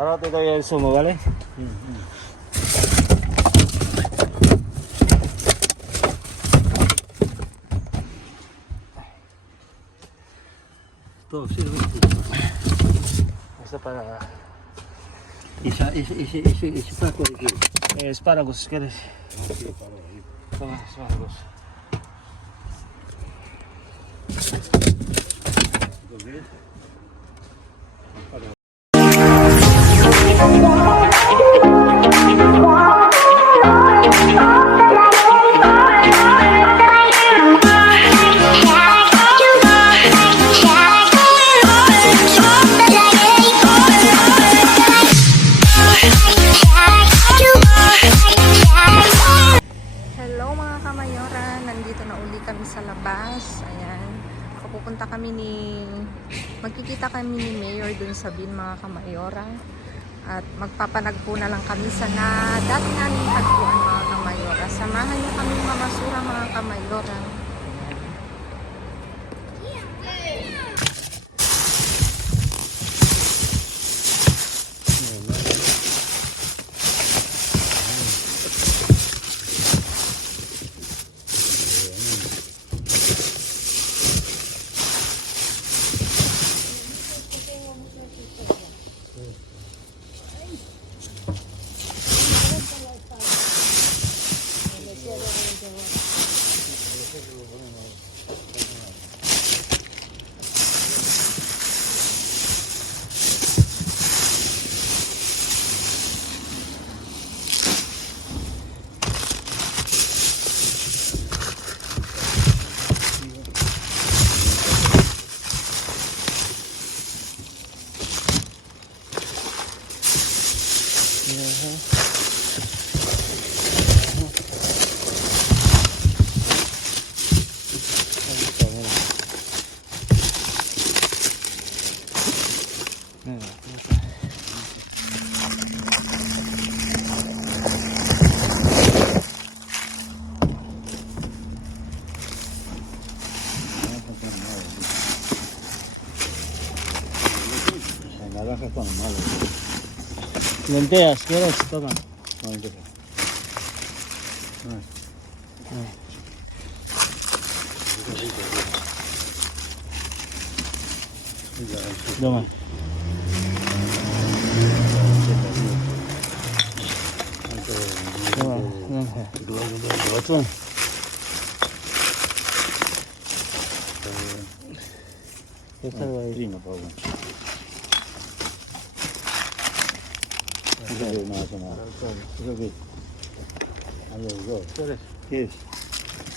Ahora te doy el zumo, ¿vale? Todo sirve. Esto para Ese saco de qué? espárragos, ¿quieres? Toma, espárragos. Hello mga kamayora, nandito na uli kami sa labas. Ayan, pupunta kami magkikita kami ni Mayor dun sa Bin mga kamayora. At magpapanagpo na lang kami sa dati namin tagpuan mga kamayora. Samahan niyo kami mamasura mga kamayora. Naranjas son malas. Lentejas, ¿quieres? Toma. No, no, Toma. Toma. Esta va ahí. Prima, Pablo. No, eso qué. ¿Quieres? ¿Qué es?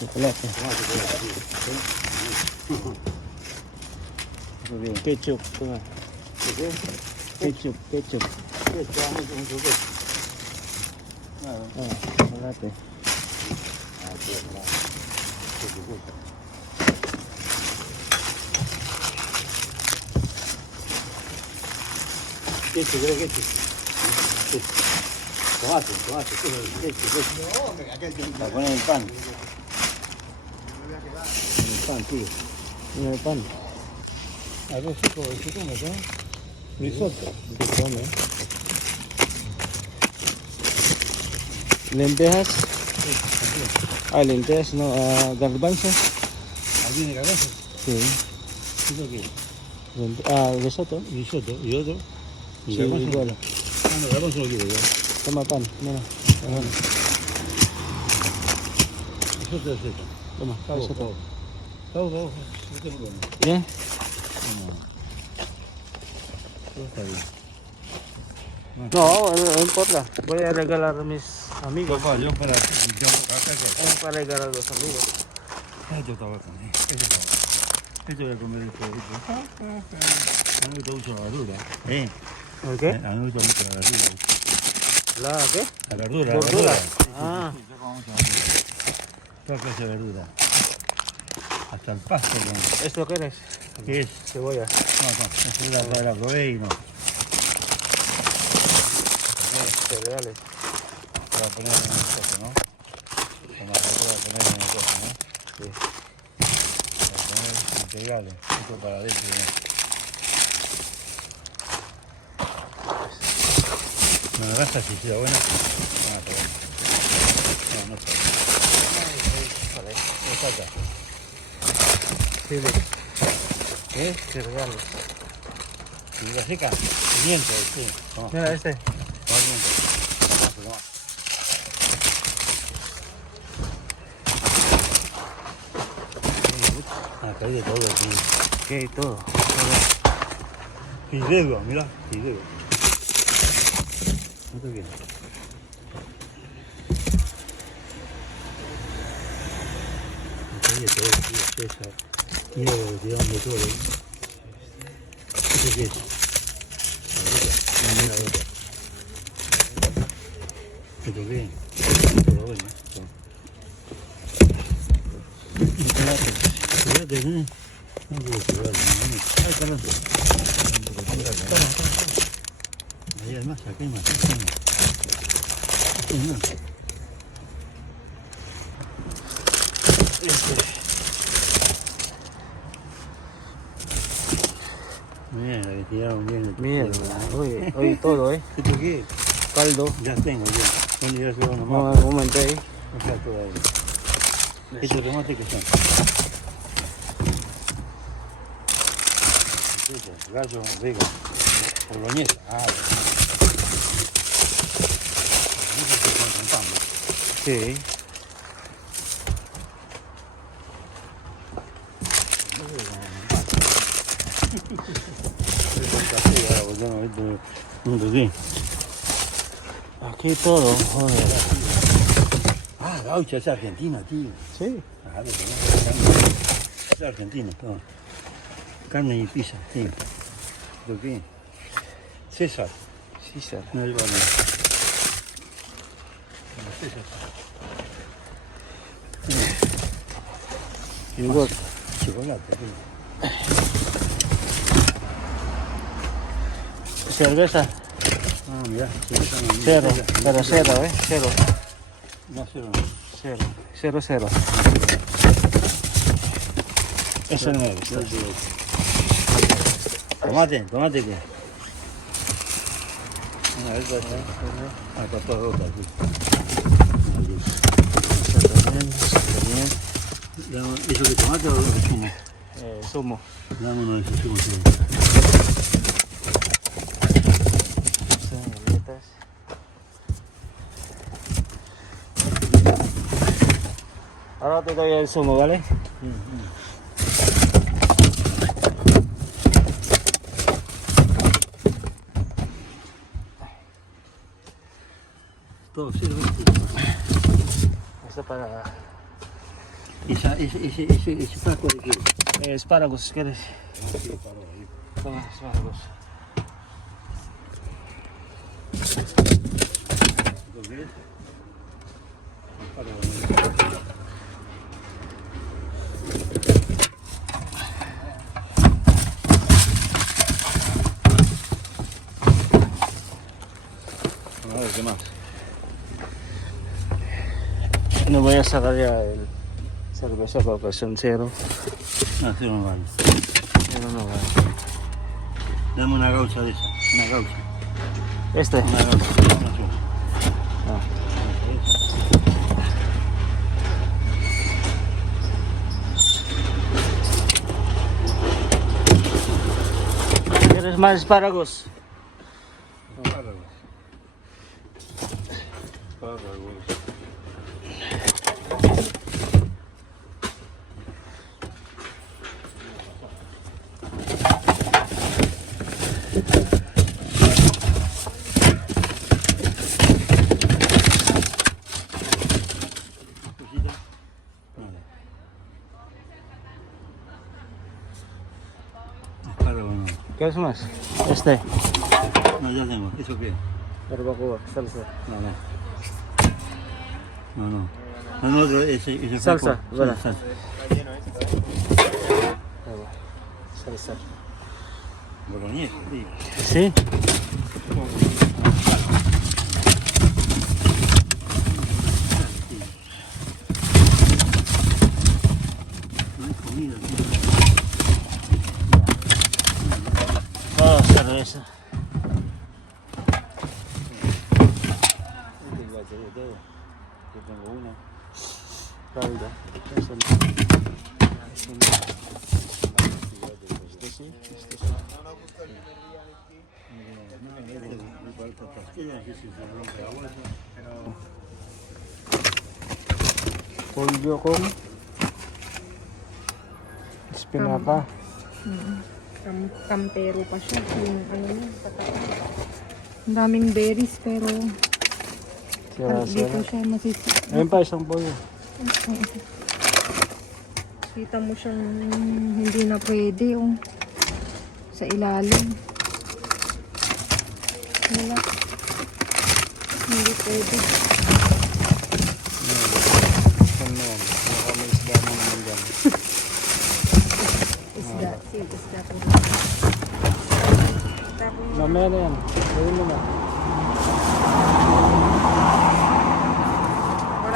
Chocolate. Ketchup, toma. Ketchup. Chocolate. Tomate. La pones en el pan. En el pan, tío. Mira el pan. A ver si come, ¿no? Risotto. Se come. Lentejas. Ah, lentejas, no. Garbanzos. ¿Aquí en garbanzos? Sí. ¿Eso qué? Risotto. Risotto. ¿Y otro? ¿Y Sí, garbanzos? igual. Ah, no, garbanzos no quiero yo. Toma pan, mira. Risotto es esto. Toma, risotto. Cabo. Este es bueno. ¿Bien? Todo está bien. No, no importa. Voy a regalar a mis amigos. Yo para acá. Para regalar a los amigos. Esto está bacán. Esto voy a comer esto. A mí me gusta mucho la verdura. ¿El qué? A mí me gusta mucho la verdura. ¿La qué? La verdura. Gordura. Ah. Yo como mucho verdura. Toda clase de verdura. Hasta el pasto. ¿Esto qué es? ¿Qué es? Cebolla. No, la probé y no. Cereales. Voy a poner en el coso, ¿no? Con la verdura voy a poner en el coso, ¿no? Sí. Voy a poner integrales. Esto para adentro, ¿no? La grasa sí sea buena. Ah, está bueno. No, no está bueno. No falta. Sí, cereales. ¿Y la seca? 500, sí. Toma. Mira este. Toma 500. Toma. Acá hay de todo aquí. ¿Qué? Todo. Fideo, mira, fideo. No te quieres. Acá hay de todo aquí, César. Mira lo que tiraron de todo ahí. ¿Esto qué es? La otra. ¿Esto qué? Todo bueno, Chocolate, ¿no? No puedo chocolate, no. Ay, caramba. Ahí hay más, acá hay más. Acá hay más. Mira, la que tiraron bien. Mierda. Oye, todo, ¿Esto qué? Caldo. Ya tengo, ya. Cuando ya se van a Vamos más. un momento ahí. Acá todavía. ¿Estos tomates qué son? Gallo, vega, boloñesa. Ah, Sí. Aquí todo, joder. Ah, gaucha es argentina, tío. Sí. Ah, es argentina, todo. Carne y pizza, sí. ¿Lo qué? César. Sí, sir. No el vale. César. Yogurt. Chocolate, sí. Cerveza. Ah, mira. Cero. Pero cero, Cero. No, cero. Cero. 0. Eso no me gusta. Tomate, tomate qué. Una vez va a estar. Ah, está toda rota aquí. También. ¿Eso de tomate o de zumo? Zumo. Dame uno de esos zumos. Galletas. Ahora te doy el zumo, ¿vale? Todo, sí, Eso para ese taco de qué. espárragos, ¿quieres? Sí, para ahí. Toma, espárragos. ¿Lo ves? A ver, ¿qué más? No voy a sacar ya el cerveza porque son cero. Ah, sí, no vale. Pero no vale. Dame una gaucha de esa. Una gaucha. Este. Una gaucha. Una sola. Ah. ¿Quieres más espárragos? Espárragos. Espárragos. Cosita. Vale. Espárragos no. ¿Quieres más? Este. No, ya tengo. ¿Eso qué? Barbacoa, salsa. No, no. No, no. No, no, otro, ese Salsa, flaco. bueno. Salsa. Salsa. Boloñesa, sí. ¿Sí? No hay comida. Oh, cerveza. Ito yung una. Calda. Saan? Esto sí. Igual que Castilla, sí, sí, se rompe agua, pero Pollo con espinaka. Kampero pa siya. Yung ano niya, pataka. Ang daming berries pero dito Sira-sira. siya masisi. Ayun pa, isang pollo. Kita mo siyang hindi na pwede oh. Sa ilalim. Wala. Hindi pwede. Saan na yan? Baka may isda na naman dyan. Isda. Isda po. Tapos Mamaya na yan. Gawin mo na.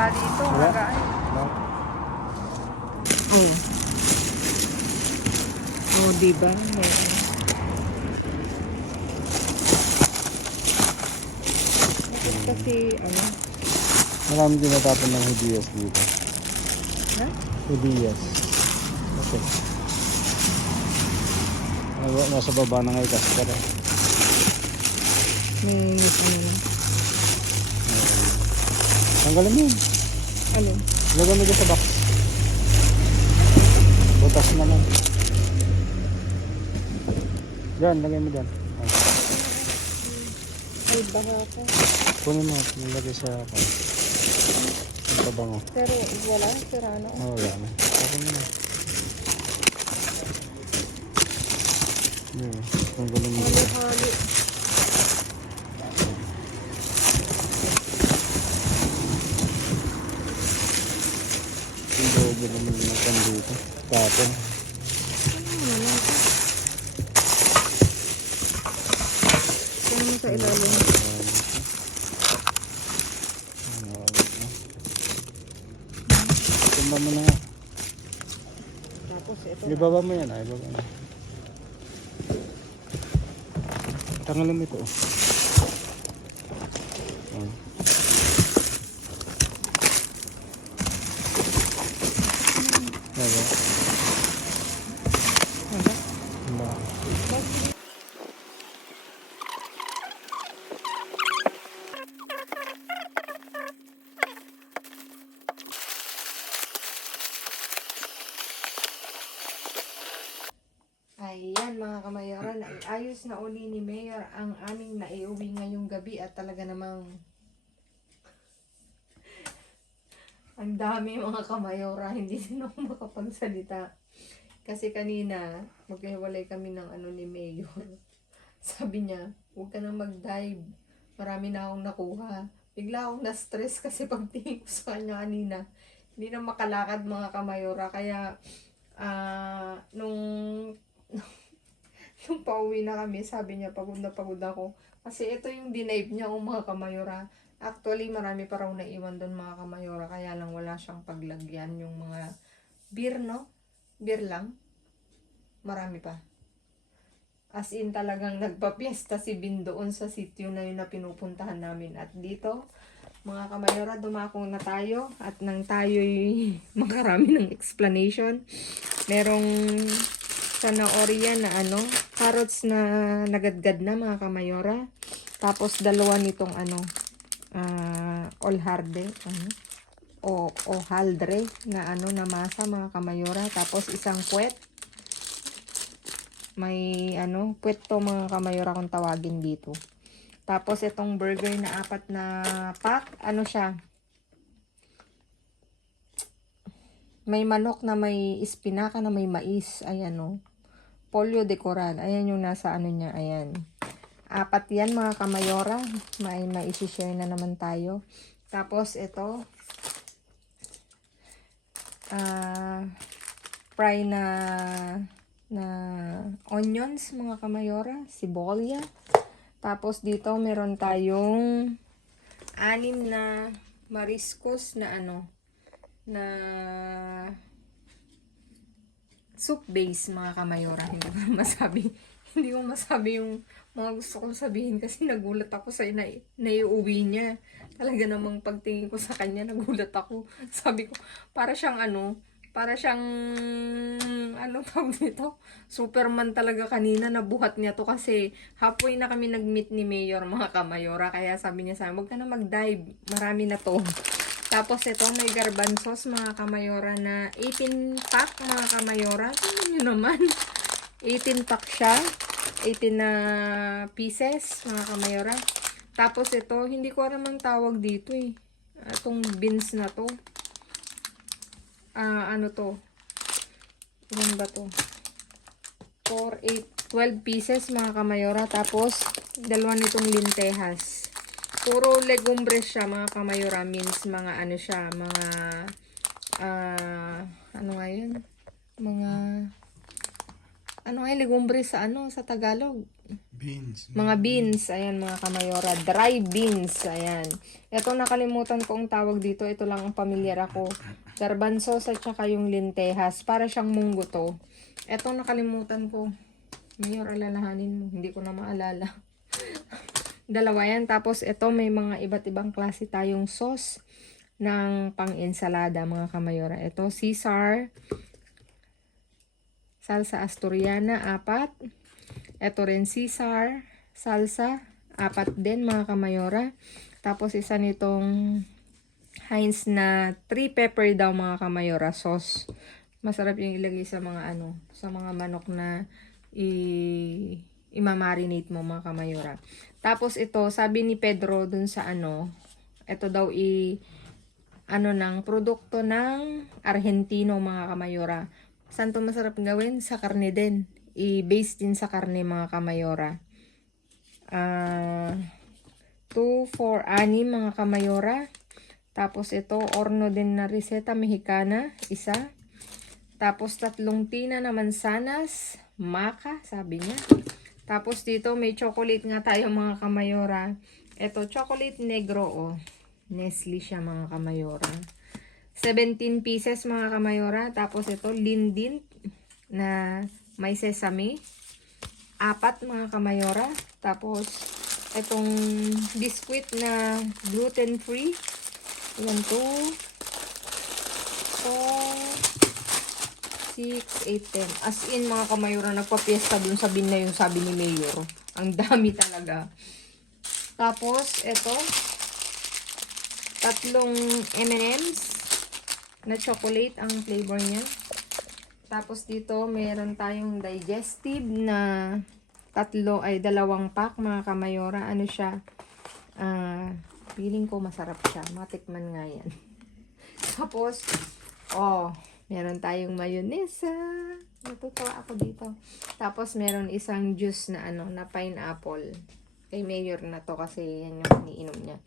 wala dito. Wala? Magaan. No? Oh. Oh, diba? Meron. Kasi, ano? Marami din natapon ng hudiyas dito. Ha? Hudiyas. Okay. Nasa baba na nga ikas ka rin. May, ano na. Tanggalin mo yun. Ano? Lagyan mo dyan sa box. Butas naman. Diyan, lagyan mo dyan. Ay, baka ko. Kunin mo, nilagay sa ako. Ang pabango. Pero wala, sira na. Oo, wala na. Kunin mo na. Yun, tanggalin mo. Hali-hali. Yung dobo naman naman dito. Tapon. Ano sa ilalim? Tumba mo na nga. Tapos ito. Ibaba mo yan, ay ibaba mo. Tanggalin mo ito. Oh. Diba? Ano? Diba? Ayan mga kamayoran, ayos na uli ni Mayor ang aming naiuwi ngayong gabi at talaga namang ang dami mga kamayora, hindi din ako makapagsalita. Kasi kanina, maghiwalay kami ng ano ni Mayor. Sabi niya, huwag ka nang mag-dive. Marami na akong nakuha. Bigla akong na-stress kasi pagtingin ko sa kanya kanina, hindi na makalakad mga kamayora. Kaya, nung pauwi na kami, sabi niya, pagod na pagod ako. Kasi ito yung dinive niya mga kamayora. Actually, marami pa raw naiwan doon mga kamayora. Kaya lang wala siyang paglagyan. Yung mga beer, no? Beer lang. Marami pa. As in talagang nagpa-fiesta si Bin doon sa sitio na yun na pinupuntahan namin. At dito, mga kamayora, dumako na tayo. At nang tayo'y makarami ng explanation. Merong sanauria na ano, carrots na nagadgad na mga kamayora. Tapos dalawa nitong ano, olharde, ano, o haldre na ano na masa mga kamayora. Tapos isang puwet. May ano, puwet to mga kamayora kung tawagin dito. Tapos itong burger na 4 na pack, ano siya? May manok na may espinaka na may mais, ayan o. Pollo de coral, ayan yung nasa ano niya, ayan. 4 yan mga kamayora. May isi-share na naman tayo. Tapos ito. Fry na onions mga kamayora. Sibolya. Tapos dito meron tayong 6 na mariscos na ano. Na soup base mga kamayora. Hindi ko masabi. Hindi ko masabi yung mga gusto kong sabihin kasi nagulat ako sa naiuwi niya. Talaga namang pagtingin ko sa kanya, nagulat ako. Sabi ko, para siyang tawag dito, Superman talaga kanina, nabuhat niya to kasi halfway na kami nag-meet ni Mayor, mga kamayora. Kaya sabi niya sa akin, huwag ka na mag-dive, marami na to. Tapos ito, may garbanzos, mga kamayora, na 18 pack, mga kamayora. Tingnan nyo naman. 18 pack siya. 18 na pieces, mga kamayora. Tapos ito, hindi ko alam ang tawag dito eh. Itong beans na to. Ano to? Ilan ba to? 4, 8, 12 pieces, mga kamayora. Tapos, dalawa nitong lintehas. Puro legumbres siya, mga kamayora. Means, mga ano siya, mga, ano nga yun? Ano nga legumbres sa Tagalog? Beans. Mga beans, ayan mga kamayora. Dry beans, ayan. Ito nakalimutan ko ang tawag dito. Ito lang ang pamilyar ako. Garbanzos at saka yung lintehas. Para siyang munggo to. Ito nakalimutan ko. Mayor, alalahanin mo. Hindi ko na maalala. Dalawa yan. Tapos ito may mga iba't ibang klase tayong sauce ng pang-ensalada, mga kamayora. Ito Caesar. Salsa Asturiana, 4. Ito rin Caesar. Salsa, 4 din, mga kamayora. Tapos isa nitong Heinz na 3 pepper daw, mga kamayora, sauce. Masarap yung ilagay sa mga sa mga manok na imamarinate mo, mga kamayora. Tapos ito, sabi ni Pedro dun sa ito daw ng produkto ng Argentino, mga kamayora. Saan to masarap gawin? Sa karne din. I-base din sa karne, mga kamayora. 2, 4, 6, mga kamayora. Tapos ito, orno din na reseta mexicana, 1. Tapos 3 tina na mansanas, maca, sabi niya. Tapos dito may chocolate nga tayo, mga kamayora. Ito, chocolate negro, Nestle siya, mga kamayora. 17 pieces, mga kamayora. Tapos ito, Lindin na may sesame. 4, mga kamayora. Tapos, itong biscuit na gluten-free. 1, 2, 4, 6, 8, 10. As in, mga kamayora, nagpa-fiesta dun sa bin na yung sabi ni Mayor. Ang dami talaga. Tapos, ito, 3 M&M's na chocolate ang flavor niya. Tapos dito, meron tayong digestive na 2 pack, mga kamayora. Ano siya? Feeling ko masarap siya. Matikman nga yan. Tapos, meron tayong mayonesa. Natutuwa ako dito. Tapos, meron isang juice na na pineapple. Kay Mayor na to kasi yan yung iniinom niya.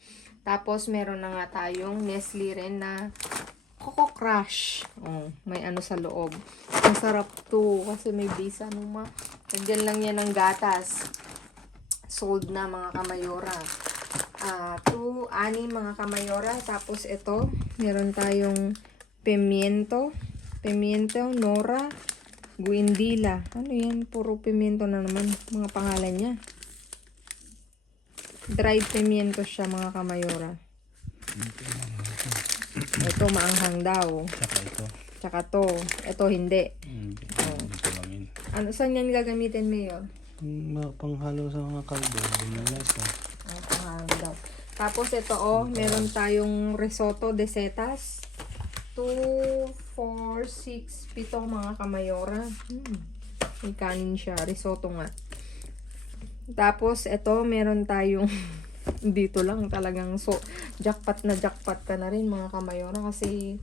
Tapos, meron na nga tayong Nestle rin na Coco Crush. May sa loob. Masarap to kasi may base Lagyan lang yan ng gatas. Sold na, mga kamayora. 2, 6, mga kamayora. Tapos ito, meron tayong pimiento, nora, guindila. Ano yan? Puro pimiento na naman. Mga pangalan niya. Dried pimiento siya, mga kamayora. Ito, maanghang daw. Saka ito. Tsaka to. Ito, hindi. Ito lang yun. Saan yan gagamitin, Mayor? Panghalo sa mga kaldo. Panghalo daw. Tapos ito, meron tayong risotto de setas. 2, 4, 6, 7, mga kamayora. May kanin siya. Risotto nga. Tapos, ito, meron tayong dito lang talagang jackpot ka na rin, mga kamayora, kasi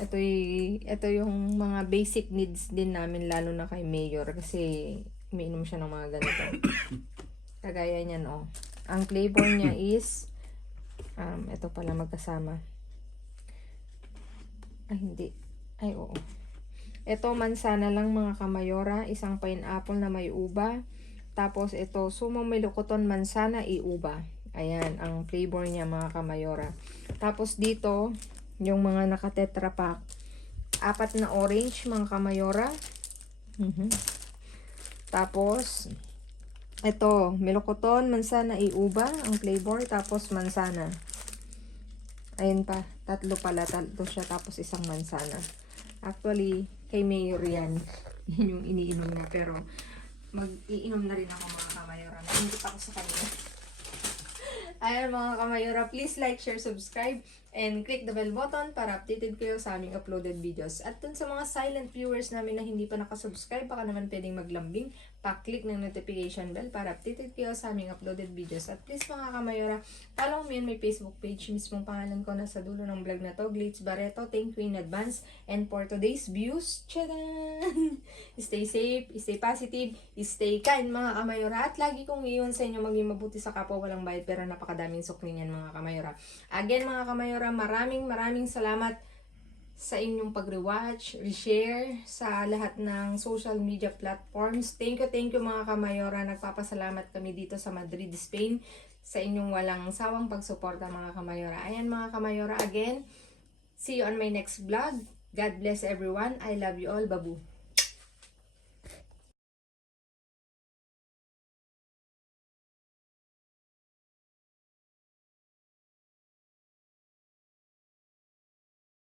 ito yung mga basic needs din namin, lalo na kay Mayor kasi umiinom siya ng mga ganito. Kagaya niyan, ang flavor niya is ito pala magkasama. Hindi. Oo. Ito, mansana lang, mga kamayora. Isang pineapple na may uba. Tapos ito, sumo melokoton, mansana, iuba. Ayan, ang flavor niya, mga kamayora. Tapos dito, yung mga naka-tetra pack. 4 na orange, mga kamayora. Tapos, ito, melokoton, mansana, iuba, ang flavor. Tapos, mansana. Ayun pa, tatlo siya. Tapos, isang mansana. Actually, kay Mayor yan. Yun yung iniinom niya. Pero, mag-iinom na rin ako mga kamayora. Nandito ako sa kanya. Ayan mga kamayora, please like, share, subscribe, and click the bell button para updated kayo sa aming uploaded videos. At dun sa mga silent viewers namin na hindi pa nakasubscribe, baka naman pwedeng maglambing, pa-click ng notification bell para updated kayo sa aming uploaded videos. At please mga kamayora, follow me on my Facebook page, mismong pangalan ko nasa dulo ng vlog na to, Glitz Barreto. Thank you in advance. And for today's views, tchadan! Stay safe, stay positive, stay kind mga kamayora. At lagi kong iyon sa inyo maging mabuti sa kapwa, walang bayad pero napakadaming sukli niyan mga kamayora. Again mga kamayora, maraming salamat sa inyong pag-rewatch, reshare sa lahat ng social media platforms. Thank you mga kamayora. Nagpapasalamat kami dito sa Madrid, Spain sa inyong walang sawang pagsuporta mga kamayora. Ayan mga kamayora, again, see you on my next vlog. God bless everyone. I love you all. Babu.